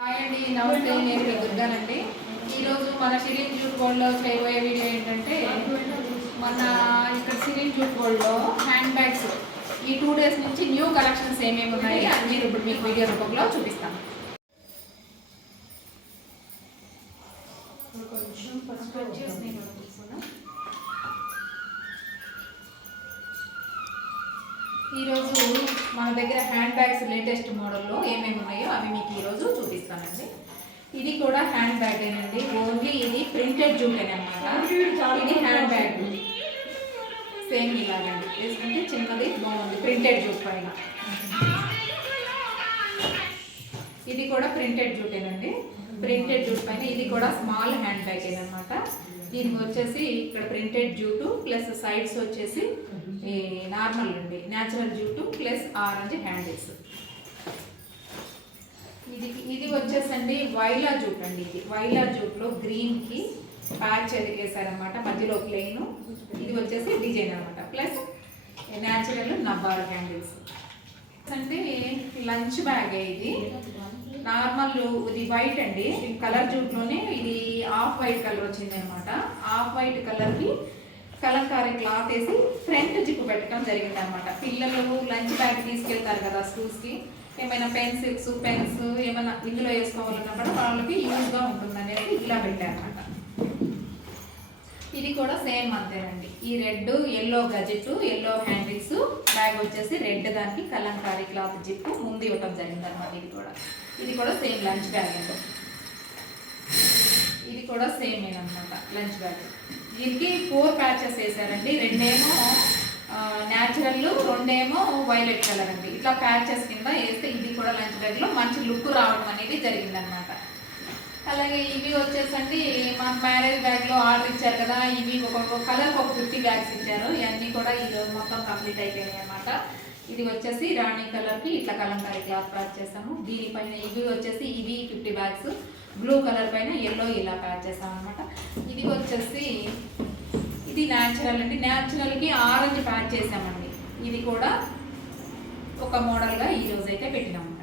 Hi అండి, నమస్తే. నేను మీ దుర్గానండి. ఈరోజు మన సిరిన్ జూట్ గోల్డ్లో చేయబోయే వీడియో ఏంటంటే, మన ఇక్కడ సిరిన్ జూట్ గోల్డ్లో హ్యాండ్ బ్యాగ్స్ ఈ 2 days నుంచి న్యూ కలెక్షన్స్ ఏమేమి ఉన్నాయి అది మీరు ఇప్పుడు మీకు వీడియో రూపంలో చూపిస్తాను. ఈరోజు మన దగ్గర హ్యాండ్ బ్యాగ్స్ లేటెస్ట్ మోడల్లో ఏమేమి ఉన్నాయో అవి మీకు ఈరోజు చూపిస్తానండి. ఇది కూడా హ్యాండ్ బ్యాగ్ ఏనండి, ఓన్లీ ఇది ప్రింటెడ్ జూట్ అనమాట. ఇది హ్యాండ్ బ్యాగ్ సేమ్ ఇలాగండి, వేసుకుంటే చిన్నది బాగుంది ప్రింటెడ్ జూట్ పైన. ఇది కూడా ప్రింటెడ్ జూటేనండి, ప్రింటెడ్ జూట్ పైన. ఇది కూడా స్మాల్ హ్యాండ్ బ్యాగ్ అనమాట. దీనికి వచ్చేసి ఇక్కడ ప్రింటెడ్ జూటు ప్లస్ సైడ్స్ వచ్చేసి నార్మల్ అండి, natural jute plus orange handles. ఇది వచ్చేసండి వైలా జూట్ అండి. ఇది వైలా జూట్లో గ్రీన్కి ప్యాచ్ ఎదిగేసారనమాట, మధ్యలో ప్లెయిన్. ఇది వచ్చేసి డిజైన్ అనమాట, ప్లస్ న్యాచురల్ నబ్బార్ హ్యాండిల్స్. అంటే లంచ్ బ్యాగ్ ఇది నార్మల్. ఇది వైట్ అండి, కలర్ జూట్లోనే ఇది ఆఫ్ వైట్ కలర్ వచ్చింది అనమాట. ఆఫ్ వైట్ కలర్కి కలంకారీ క్లాత్ వేసి ఫ్రంట్ జిప్ పెట్టడం జరిగింది అనమాట. పిల్లలు లంచ్ బ్యాగ్ తీసుకెళ్తారు కదా స్కూల్స్కి, ఏమైనా పెన్సిల్స్ పెన్స్ ఏమైనా ఇందులో వేసుకోవాలన్నప్పుడు వాళ్ళకి యూజ్గా ఉంటుంది అనేది ఇలా పెట్టారనమాట. ఇది కూడా సేమ్ అంతేనండి. ఈ red yellow gazette yellow handles bag వచ్చేసి రెడ్, దానికి కలంకారీ క్లాత్ జిప్ ముందు ఇవ్వటం జరిగింది అనమాట. ఇది కూడా సేమ్ లంచ్ బ్యాగ్ అండి. ఇది కూడా సేమ్ అనమాట లంచ్ బ్యాగ్. దీనికి 4 ప్యాచెస్ వేసారండి, 2 ఏమో న్యాచురల్, 2 ఏమో వైలెట్ కలర్ అండి. ఇట్లా ప్యాచెస్ కింద వేస్తే ఇది కూడా లంచ్ బ్యాగ్లో మంచి లుక్ రావడం అనేది జరిగిందనమాట. అలాగే ఇవి వచ్చేసండి మన మ్యారేజ్ బ్యాగ్లో ఆర్డర్ ఇచ్చారు కదా, ఇవి ఒక కలర్కి ఒక 50 బ్యాగ్స్ ఇచ్చారు. ఇవన్నీ కూడా ఈరోజు మొత్తం కంప్లీట్ అయిపోయినాయి అనమాట. ఇది వచ్చేసి రాణి కలర్కి ఇట్లా కలంకారీ క్లాత్ ప్యాక్ చేసాము. దీనిపైన ఇవి వచ్చేసి 50 బ్యాగ్స్ బ్లూ కలర్ పైన ఎల్లో ఇలా ప్యాక్ చేసాం అనమాట. ఇది వచ్చేసి ఇది న్యాచురల్ అండి, న్యాచురల్కి ఆరెంజ్ ప్యాక్ చేసామండి. ఇది కూడా ఒక మోడల్గా ఈరోజు అయితే పెట్టినాము.